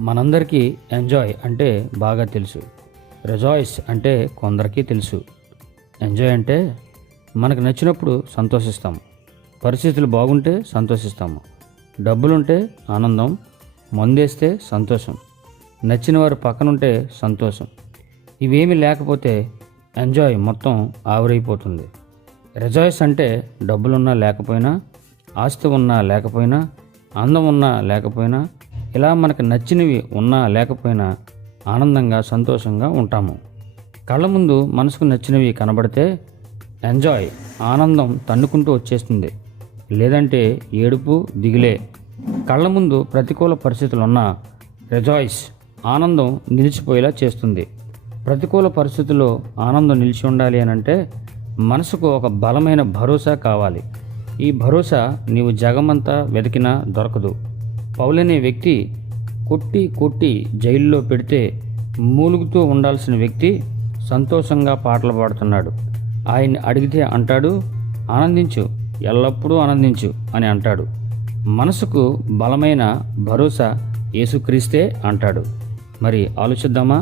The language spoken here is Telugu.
మనందరికీ ఎంజాయ్ అంటే బాగా తెలుసు. రిజాయిస్ అంటే కొందరికి తెలుసు. ఎంజాయ్ అంటే మనకు నచ్చినప్పుడు సంతోషిస్తాము, పరిస్థితులు బాగుంటే సంతోషిస్తాము, డబ్బులుంటే ఆనందం, మందేస్తే సంతోషం, నచ్చిన వారు పక్కనుంటే సంతోషం. ఇవేమీ లేకపోతే ఎంజాయ్ మొత్తం ఆవిరైపోతుంది. రిజాయిస్ అంటే డబ్బులున్నా లేకపోయినా, ఆస్తి ఉన్నా లేకపోయినా, అందం ఉన్నా లేకపోయినా, ఇలా మనకు నచ్చినవి ఉన్నా లేకపోయినా ఆనందంగా సంతోషంగా ఉంటాము. కళ్ళ ముందు మనసుకు నచ్చినవి కనబడితే ఎంజాయ్ ఆనందం తన్నుకుంటూ వచ్చేస్తుంది. లేదంటే ఏడుపు దిగులే. కళ్ళ ముందు ప్రతికూల పరిస్థితులు ఉన్నా రిజాయిస్ ఆనందం నిలిచిపోయేలా చేస్తుంది. ప్రతికూల పరిస్థితుల్లో ఆనందం నిలిచి ఉండాలి అని అంటే మనసుకు ఒక బలమైన భరోసా కావాలి. ఈ భరోసా నీవు జగమంతా వెతికినా దొరకదు. పౌలనే వ్యక్తి కొట్టి జైల్లో పెడితే మూలుగుతూ ఉండాల్సిన వ్యక్తి సంతోషంగా పాటలు పాడుతున్నాడు. ఆయన్ని అడిగితే అంటాడు, ఆనందించు, ఎల్లప్పుడూ ఆనందించు అని అంటాడు. మనసుకు బలమైన భరోసా యేసుక్రీస్తే అంటాడు. మరి ఆలోచిద్దామా?